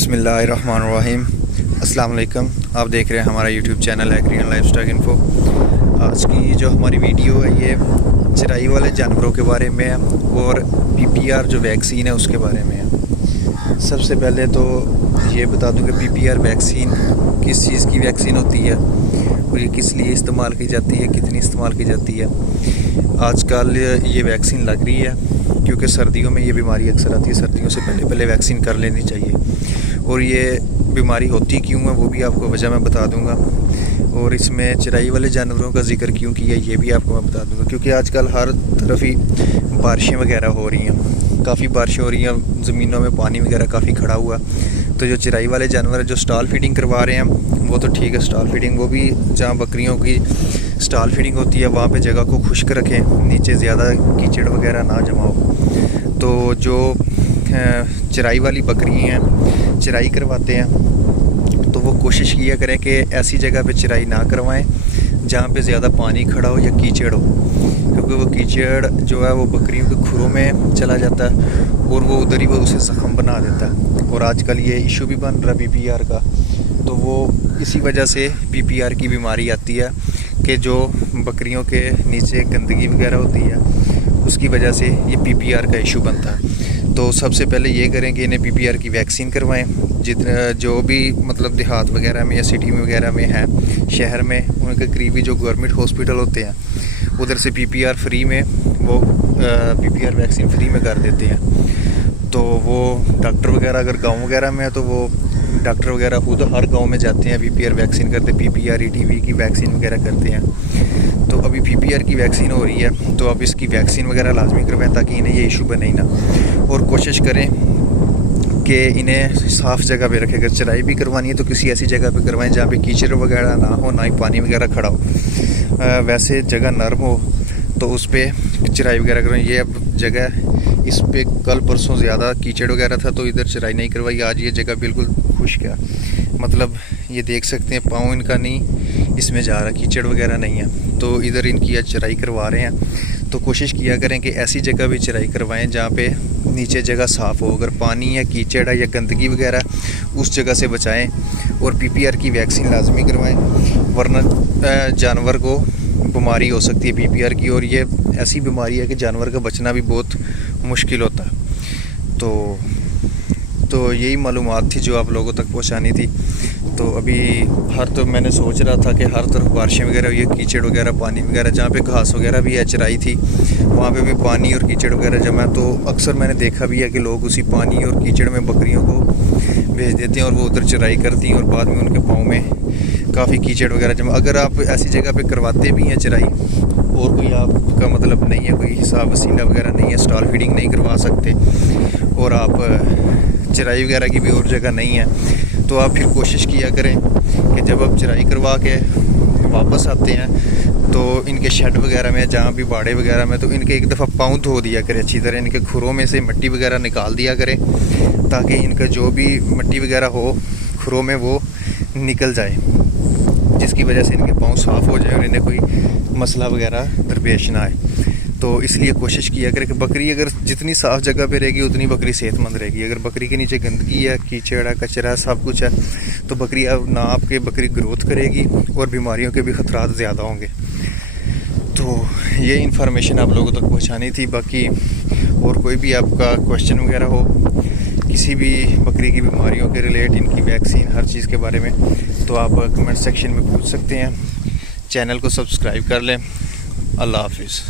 بسم اللہ الرحمن الرحیم۔ السلام علیکم، آپ دیکھ رہے ہیں ہمارا YouTube channel agree and life stock info. آج کی جو ہماری ویڈیو ہے یہ چرائی والے جانوروں کے بارے میں ہے اور PPR جو ویکسین ہے اس کے بارے میں ہے۔ سب سے پہلے تو یہ بتا دوں کہ PPR ویکسین کس چیز کی ویکسین ہوتی ہے اور یہ کس لیے استعمال کی جاتی ہے، کتنی استعمال کی جاتی ہے۔ آج کل یہ ویکسین لگ رہی ہے کیونکہ سردیوں میں یہ بیماری اکثر آتی ہے، سردیوں سے پہلے ویکسین کر لینی چاہیے۔ اور یہ بیماری ہوتی کیوں ہے وہ بھی آپ کو وجہ میں بتا دوں گا، اور اس میں چرائی والے جانوروں کا ذکر کیوں کیا یہ بھی آپ کو میں بتا دوں گا، کیونکہ آج کل ہر طرف ہی بارشیں وغیرہ ہو رہی ہیں، کافی بارشیں ہو رہی ہیں، زمینوں میں پانی وغیرہ کافی کھڑا ہوا۔ تو جو چرائی والے جانور جو سٹال فیڈنگ کروا رہے ہیں وہ تو ٹھیک ہے، سٹال فیڈنگ وہ بھی جہاں بکریوں کی سٹال فیڈنگ ہوتی ہے وہاں پہ جگہ کو خشک رکھیں، نیچے زیادہ کیچڑ وغیرہ نہ جمع ہو۔ تو جو چرائی والی بکری ہیں چرائی کرواتے ہیں تو وہ کوشش کیا کریں کہ ایسی جگہ پہ چرائی نہ کروائیں جہاں پہ زیادہ پانی کھڑا ہو یا کیچڑ ہو، کیونکہ وہ کیچڑ جو ہے وہ بکریوں کے کھروں میں چلا جاتا ہے اور وہ ادھر ہی وہ اسے زخم بنا دیتا ہے۔ اور آج کل یہ ایشو بھی بن رہا ہے PPR کا، تو وہ اسی وجہ سے PPR کی بیماری آتی ہے کہ جو بکریوں کے نیچے گندگی وغیرہ ہوتی ہے اس کی وجہ سے یہ PPR کا ایشو بنتا ہے۔ تو سب سے پہلے یہ کریں کہ انہیں PPR کی ویکسین کروائیں، جو بھی مطلب دیہات وغیرہ میں یا سٹی میں وغیرہ میں ہیں، شہر میں ان کے قریبی جو گورنمنٹ ہاسپٹل ہوتے ہیں ادھر سے PPR فری میں وہ PPR ویکسین فری میں کر دیتے ہیں۔ تو وہ ڈاکٹر وغیرہ اگر گاؤں وغیرہ میں ہے تو وہ ڈاکٹر وغیرہ خود ہر گاؤں میں جاتے ہیں، PPR ویکسین کرتے، PPR ETV کی ویکسین وغیرہ کرتے ہیں۔ تو ابھی PPR کی ویکسین ہو رہی ہے تو اب اس کی ویکسین وغیرہ لازمی کروائیں تاکہ انہیں یہ ایشو بنے ہی نہ، اور کوشش کریں کہ انہیں صاف جگہ پہ رکھیں۔ اگر چرائی بھی کروانی ہے تو کسی ایسی جگہ پہ کروائیں جہاں پہ کیچڑ وغیرہ نہ ہو، نہ ہی پانی وغیرہ کھڑا ہو، ویسے جگہ نرم ہو تو اس پہ چرائی وغیرہ کروائیں۔ یہ اب جگہ اس پہ کل پرسوں زیادہ کیچڑ وغیرہ تھا تو ادھر چرائی نہیں کروائی، آج یہ جگہ بالکل خشک ہے، مطلب یہ دیکھ سکتے ہیں پاؤں ان کا نہیں اس میں جا رہا، کیچڑ وغیرہ نہیں ہے، تو ادھر ان کی چرائی کروا رہے ہیں۔ تو کوشش کیا کریں کہ ایسی جگہ بھی چرائی کروائیں جہاں پہ نیچے جگہ صاف ہو، اگر پانی یا کیچڑ ہے یا گندگی وغیرہ اس جگہ سے بچائیں، اور PPR کی ویکسین لازمی کروائیں ورنہ جانور کو بیماری ہو سکتی ہے PPR کی، اور یہ ایسی بیماری ہے کہ جانور کا بچنا بھی بہت مشکل ہوتا ہے۔ تو یہی معلومات تھی جو آپ لوگوں تک پہنچانی تھی۔ تو ابھی تو میں نے سوچ رہا تھا کہ ہر طرف بارشیں وغیرہ ہوئی ہے، کیچڑ وغیرہ پانی وغیرہ، جہاں پہ گھاس وغیرہ بھی ہے چرائی تھی وہاں پہ بھی پانی اور کیچڑ وغیرہ جمع ہے، تو اکثر میں نے دیکھا بھی ہے کہ لوگ اسی پانی اور کیچڑ میں بکریوں کو بھیج دیتے ہیں اور وہ ادھر چرائی کرتی ہیں اور بعد میں ان کے پاؤں میں کافی کیچڑ وغیرہ جمع۔ اگر آپ ایسی جگہ پہ کرواتے بھی ہیں چرائی اور کوئی آپ کا مطلب نہیں ہے، کوئی حساب وسیلہ وغیرہ نہیں ہے، سٹال فیڈنگ نہیں کروا سکتے اور آپ چرائی وغیرہ کی بھی اور جگہ نہیں ہے، تو آپ پھر کوشش کیا کریں کہ جب آپ چرائی کروا کے واپس آتے ہیں تو ان کے شیڈ وغیرہ میں جہاں بھی باڑے وغیرہ میں تو ان کے ایک دفعہ پاؤں دھو دیا کریں اچھی طرح، ان کے کھروں میں سے مٹی وغیرہ نکال دیا کریں تاکہ ان کا جو بھی مٹی وغیرہ ہو کھروں میں وہ نکل جائے، جس کی وجہ سے ان کے پاؤں صاف ہو جائیں اور انہیں کوئی مسئلہ وغیرہ درپیش نہ آئے۔ تو اس لیے کوشش کیا کرے کہ بکری اگر جتنی صاف جگہ پہ رہے گی اتنی بکری صحت مند رہے گی۔ اگر بکری کے نیچے گندگی ہے، کیچڑ ہے، کچرا ہے، سب کچھ ہے تو بکری نہ آپ کے بکری گروتھ کرے گی اور بیماریوں کے بھی خطرات زیادہ ہوں گے۔ تو یہ انفارمیشن آپ لوگوں تک پہنچانی تھی۔ باقی اور کوئی بھی آپ کا کویشچن وغیرہ ہو کسی بھی بکری کی بیماریوں کے ریلیٹ، ان کی ویکسین، ہر چیز کے بارے میں، تو آپ کمنٹ سیکشن میں پوچھ سکتے ہیں۔ چینل کو سبسکرائب کر لیں۔ اللہ حافظ۔